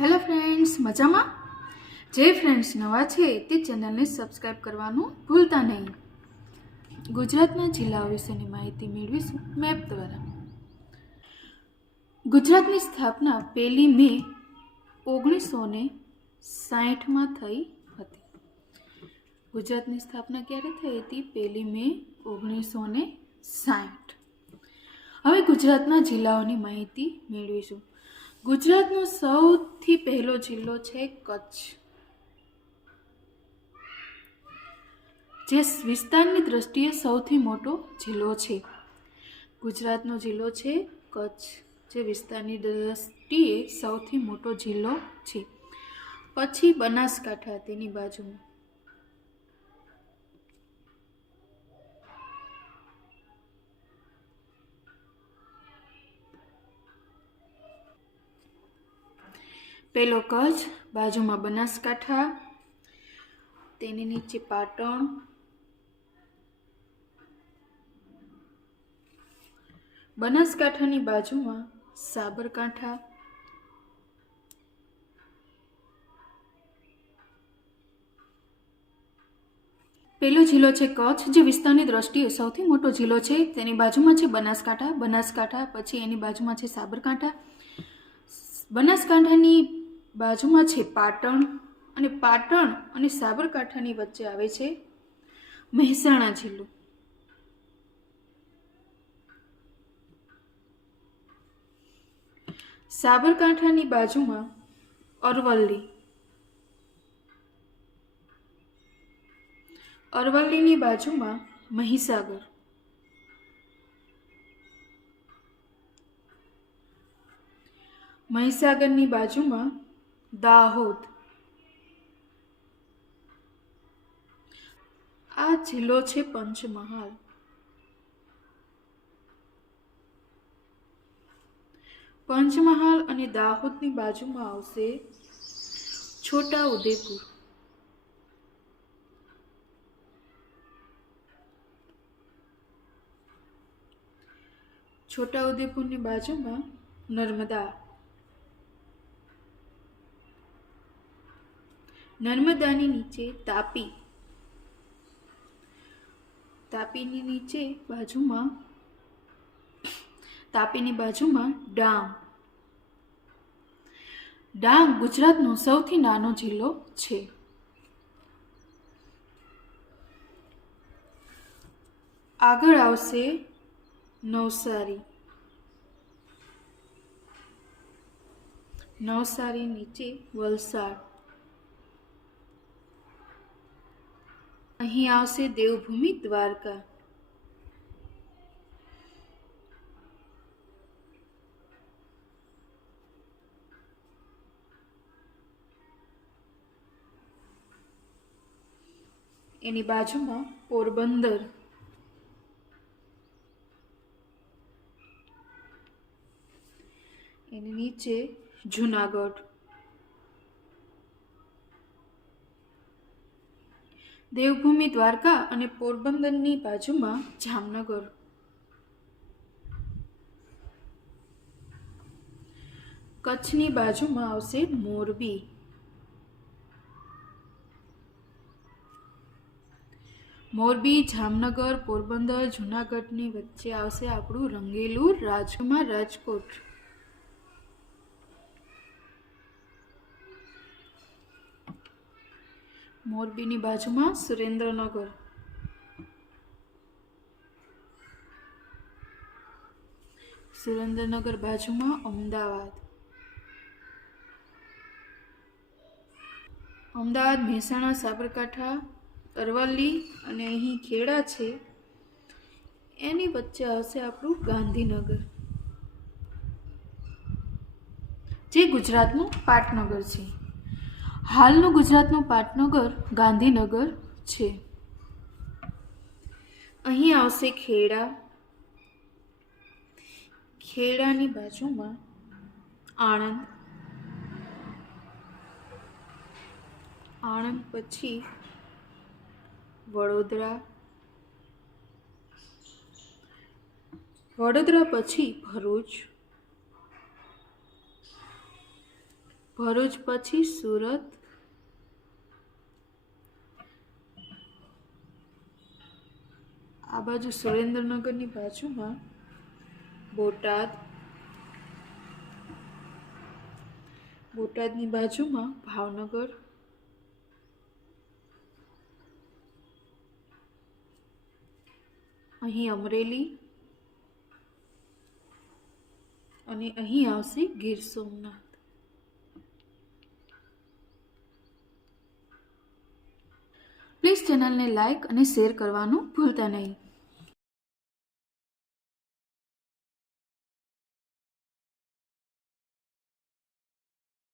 Hello friends મજામાં? જે friends નવા છે તે ચેનલને સબસ્ક્રાઈબ કરવાનું ભૂલતા નહીં. ગુજરાતના જિલ્લાઓ વિશેની માહિતી મેળવીશું મેપ દ્વારા. ગુજરાતની સ્થાપના પહેલી મે ઓગણીસો ને સાઠમાં થઈ હતી. ગુજરાતની સ્થાપના ક્યારે થઈ હતી? પહેલી મે ઓગણીસો ને સાઠ હવે ગુજરાતના જિલ્લાઓની માહિતી મેળવીશું. ગુજરાતનો સૌથી પહેલો જિલ્લો છે કચ્છ. જે વિસ્તારની દ્રષ્ટિએ સૌથી મોટો જિલ્લો છે. ગુજરાતનો જિલ્લો છે કચ્છ, જે વિસ્તારની દ્રષ્ટિએ સૌથી મોટો જિલ્લો છે. પછી બનાસકાંઠા તેની બાજુમાં. પેલો કચ્છ, બાજુમાં બનાસકાંઠા, તેની નીચે પાટણ. બનાસકાંઠાની બાજુમાં સાબરકાંઠા. પેલો જિલ્લો છે કચ્છ, જે વિસ્તારની દ્રષ્ટિએ સૌથી મોટો જિલ્લો છે. તેની બાજુમાં છે બનાસકાંઠા બનાસકાંઠા, પછી એની બાજુમાં છે સાબરકાંઠા. બનાસકાંઠાની બાજુમાં છે પાટણ અને પાટણ અને સાબરકાંઠાની વચ્ચે આવે છે મહેસાણા જિલ્લો. સાબરકાંઠાની બાજુમાં અરવલ્લી. અરવલ્લીની બાજુમાં મહીસાગર. મહીસાગરની બાજુમાં દાહોદ. આ જિલ્લો છે પંચમહાલ. પંચમહાલ અને દાહોદની બાજુમાં આવશે છોટા ઉદેપુર છોટા ઉદેપુરની બાજુમાં નર્મદા. નર્મદાની નીચે તાપી. તાપીની નીચે બાજુમાં, તાપીની બાજુમાં ડાંગ. ડાંગ ગુજરાતનો સૌથી નાનો જિલ્લો છે. આગળ આવશે નવસારી. નવસારી નીચે વલસાડ. અહીં આવશે દેવભૂમિ દ્વારકા. એની બાજુમાં પોરબંદર. એની નીચે જુનાગઢ. દેવભૂમિ દ્વારકા અને પોરબંદરની બાજુમાં જામનગર. કચ્છની બાજુમાં આવશે મોરબી. મોરબી, જામનગર, પોરબંદર, જુનાગઢની વચ્ચે આવશે આપણું રંગેલું રાજમાં રાજકોટ. મોરબીની બાજુમાં સુરેન્દ્રનગર. સુરેન્દ્રનગર બાજુમાં અમદાવાદ. અમદાવાદ, મહેસાણા, સાબરકાંઠા, અરવલ્લી અને અહીં ખેડા છે. એની વચ્ચે આવશે આપણું ગાંધીનગર, જે ગુજરાતનું પાટનગર છે. હાલનું ગુજરાતનું પાટનગર ગાંધીનગર છે. અહીં આવશે ખેડા. ખેડાની બાજુમાં આણંદ. આણંદ પછી વડોદરા. વડોદરા પછી ભરૂચ. ભરૂચ પછી સુરત. આ બાજુ સુરેન્દ્રનગરની બાજુમાં બોટાદ, બોટાદની બાજુમાં ભાવનગર, અહીં અમરેલી અને અહીં આવશે ગીર સોમનાથ. પ્લીઝ ચેનલને લાઇક અને શેર કરવાનું ભૂલતા નહીં.